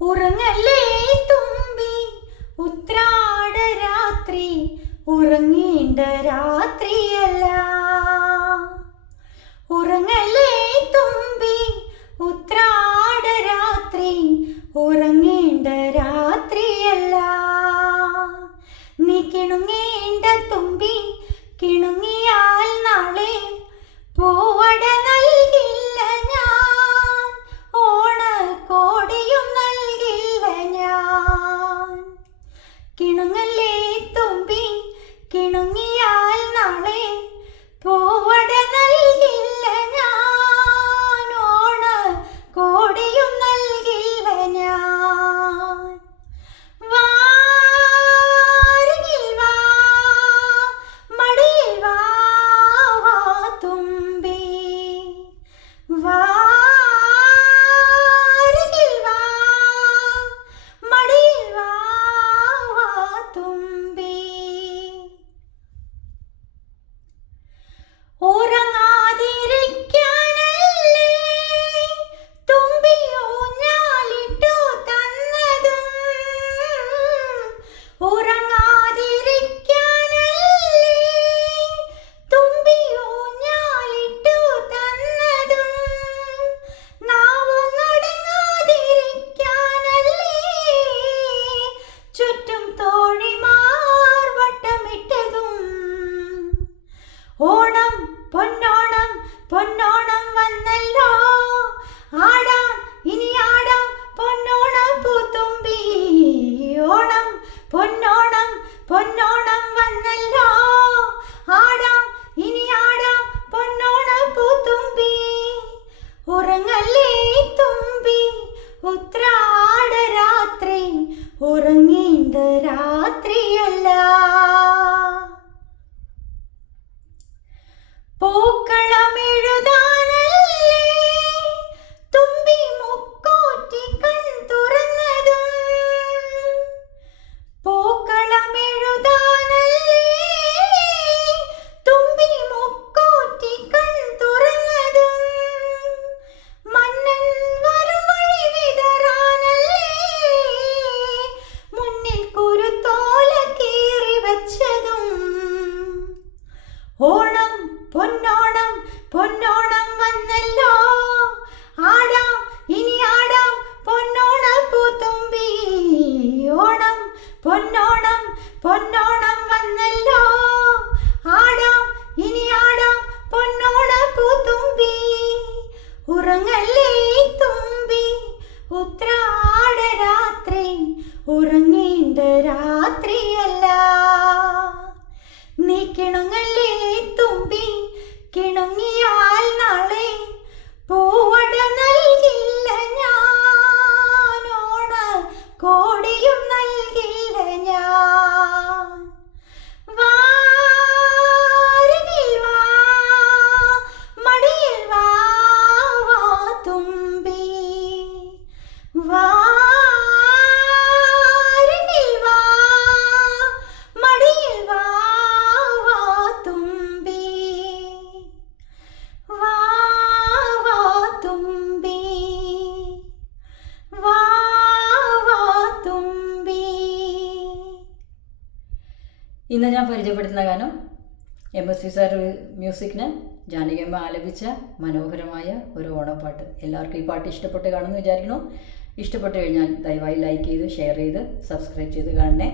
ഉറങ്ങല്ലേ തുമ്പി ഉത്രാട രാത്രി, ഉറങ്ങേണ്ട രാത്രിയല്ല. ഉറങ്ങല്ലേ തുമ്പി ഉത്രാട രാത്രി, ഉറങ്ങേണ്ട രാത്രിയല്ല. നീ കിണുങ്ങേണ്ട തുമ്പി, കിണുങ്ങിയാൽ നാളെ പൂവട നൽകില്ല ഞാൻ, ഓണക്കോടിയും നൽകില്ല ഞാൻ. കിണുങ്ങല്ലേ തുമ്പി, കിണുങ്ങിയാൽ നാളെ പൂവട നൽകില്ല ഞാൻ, ഓണക്കോടിയും നൽകില്ല ഞാൻ. വാരികിൽ വാ, മടിയിൽ വാ, വാ തുമ്പി. വാരികിൽ വാ, മടിയിൽ വാ, വാ തുമ്പി. ഉറങ്ങാതിരിക്കാനല്ലേ തുമ്പി ഊഞ്ഞാലിട്ടു തന്നതും, ഉറങ്ങാതിരിക്കാനല്ലേ തുമ്പി ഊഞ്ഞാലിട്ടു തന്നതും, നാവുന്നടങ്ങാതിരിക്കാനല്ലേ ചുറ്റും തോഴിമാർ വട്ടമിട്ടതും. ഓണം പൊന്നോണം പൊന്നോണം വന്നല്ലോ, ആടാം ഇനി ആടാം പൊന്നോണം പൂത്തുമ്പി. ഓണം പൊന്നോണം പൊന്നോണം വന്നല്ലോ, ആടാം ഇനി ആടാം പൊന്നോണം പൂത്തുമ്പി. ഉറങ്ങല്ലേ തുമ്പി ഉത്രാട രാത്രി, ഉറങ്ങേണ്ട രാത്രിയല്ല. പൂക്കളമെഴുതാനല്ലേ തുമ്പി മുക്കോറ്റി കൺ തുറന്നതും, പൂക്കളമെഴുതാനല്ലേ തുമ്പി മുക്കോറ്റി കൺ തുറന്നതും, മന്നൻ വരും വഴി വിതറാനല്ലേ മുന്നിൽ കുരുത്തോല കീറി വച്ചതും. ഓണം പൊന്നോണം പൊന്നോണം വന്നല്ലോ, ആടാം ഇനി ആടാം പൊന്നോണം പൂത്തുമ്പി. ഓണം പൊന്നോണം പൊന്നോണം വന്നല്ലോ, ആടാം ഇനി ആടാം പൊന്നോണം പൂത്തുമ്പി. ഉറങ്ങല്ലേ തുമ്പി ഉത്രാട രാത്രി, ഉറങ്ങേണ്ട രാത്രിയല്ല. നീ കിണുങ്ങല്ലേ തുമ്പി, കിണുങ്ങിയാൽ നാളെ പൂവട നൽകില്ല ഞാൻ, ഓണക്കോടിയും നൽകില്ല ഞാൻ. വാരികിൽ വാ, മടിയിൽ വാ, വാ തുമ്പി. വാരികിൽ വാ, മടിയിൽ വാ, വാ തുമ്പി. വാ വാ തുമ്പി, വാ വാ തുമ്പി. ഇന്ന് ഞാൻ പരിചയപ്പെടുത്തുന്ന ഗാനം MSV സാർ മ്യൂസിക്കിന് ജാനകിയമ്മ ആലപിച്ച മനോഹരമായ ഒരു ഓണപ്പാട്ട്. എല്ലാവർക്കും ഈ പാട്ട് ഇഷ്ടപ്പെട്ട് കാണുമെന്ന് വിചാരിക്കുന്നു. ഇഷ്ടപ്പെട്ട് കഴിഞ്ഞാൽ ദയവായി ലൈക്ക് ചെയ്ത് ഷെയർ ചെയ്ത് സബ്സ്ക്രൈബ് ചെയ്ത് കാണണേ.